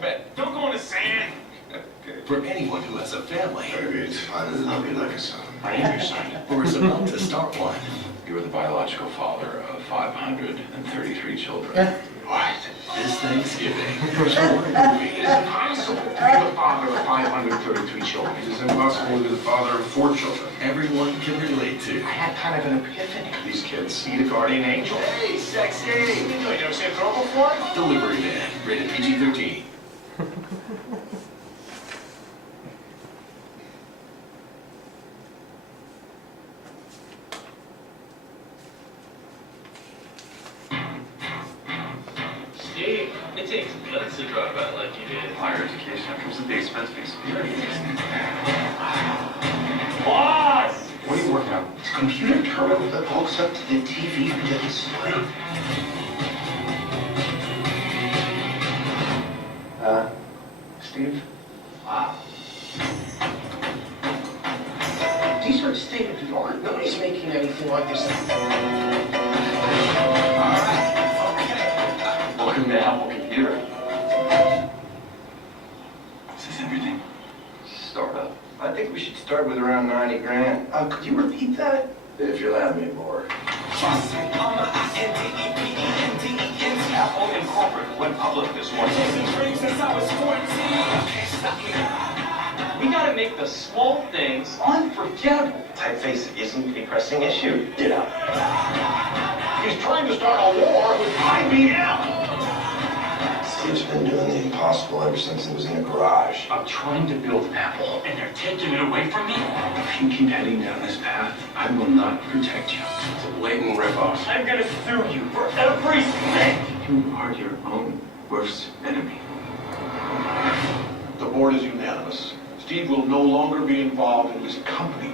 back to bed. Don't go in the sand. Okay. For anyone who has a family. Maybe it's fun. I'll be like a son. I am your son. Or is about to start one. You were the biological father of 533 children. What? This Thanksgiving. It is impossible to be the father of 533 children. It is impossible to be the father of 4 children. Everyone can relate to. I had kind of an epiphany. These kids need a guardian angel. Hey, sexy! You never seen a girl before? Delivery Man, rated PG-13. Steve, it takes guts to drop out like you did. Higher education comes with the expensive experience. Boss! What are you working on? It's a computer terminal that hooks up to the TV to display. Steve? Wow. These are state of the art. Nobody's making anything like this. Welcome to Apple Computer. Is this everything? Startup. I think we should start with around 90 grand. Could you repeat that? If you'll have me more. Apple Incorporated went public this morning. We gotta make the small things unforgettable. Typeface isn't a pressing issue. Get out. He's trying to start a war with IBM. Steve's been doing the impossible ever since he was in a garage. I'm trying to build Apple, and they're taking it away from me. If you keep heading down this path, I will not protect you. It's a blatant ripoff. I'm gonna sue you for everything! You are your own worst enemy. The board is unanimous. Steve will no longer be involved in this company.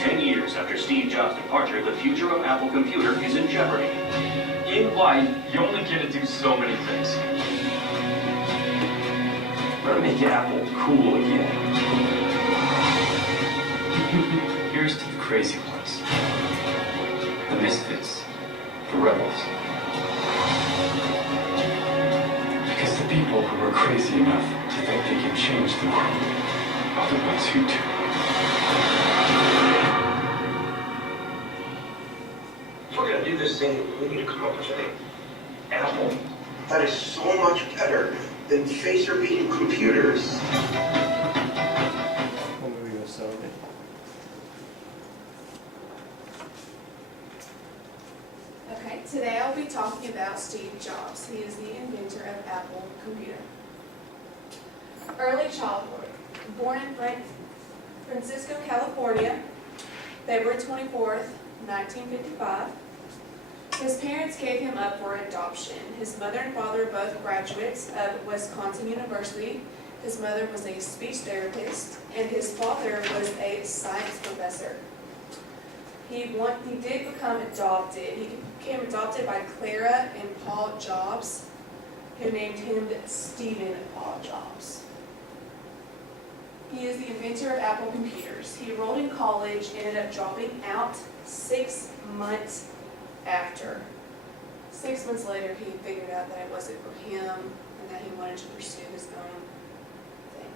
10 years after Steve Jobs' departure, the future of Apple Computer is in jeopardy. In life, you only get to do so many things. We're gonna make Apple cool again. Here's to the crazy ones. The misfits. The rebels. Because the people who are crazy enough to think they can change the world are the ones who do. If we're gonna do this thing, we need to come up with an Apple that is so much better than facer-beating computers. Okay, today I'll be talking about Steve Jobs. He is the inventor of Apple Computer. Early childhood. Born in Francisco, California, February 24th, 1955. His parents gave him up for adoption. His mother and father are both graduates of Wisconsin University. His mother was a speech therapist, and his father was a science professor. He did become adopted. He became adopted by Clara and Paul Jobs, who named him Stephen Paul Jobs. He is the inventor of Apple computers. He enrolled in college and ended up dropping out 6 months after. 6 months later, he figured out that it wasn't for him and that he wanted to pursue his own thing.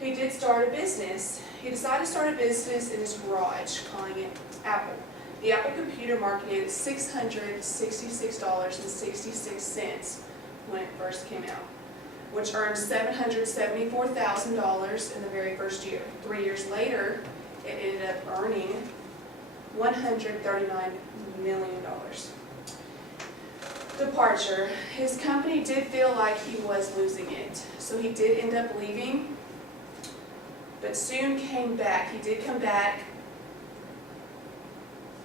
He did start a business. He decided to start a business in his garage, calling it Apple. The Apple computer marketed $666.66 when it first came out, which earned $774,000 in the very first year. 3 years later, it ended up earning $139 million. Departure. His company did feel like he was losing it, so he did end up leaving, but soon came back. He did come back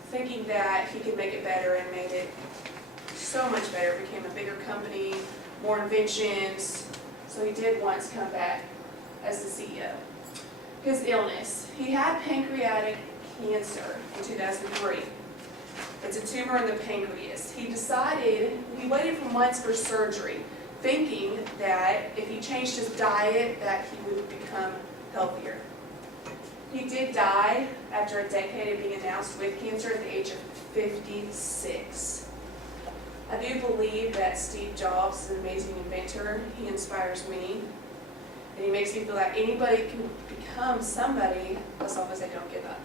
thinking that he could make it better, and made it so much better. It became a bigger company, more inventions, so he did once come back as the CEO. His illness. He had pancreatic cancer in 2003. It's a tumor in the pancreas. He waited for months for surgery, thinking that if he changed his diet that he would become healthier. He did die after a decade of being announced with cancer at the age of 56. I do believe that Steve Jobs is an amazing inventor. He inspires me. And he makes me feel like anybody can become somebody as long as they don't give up.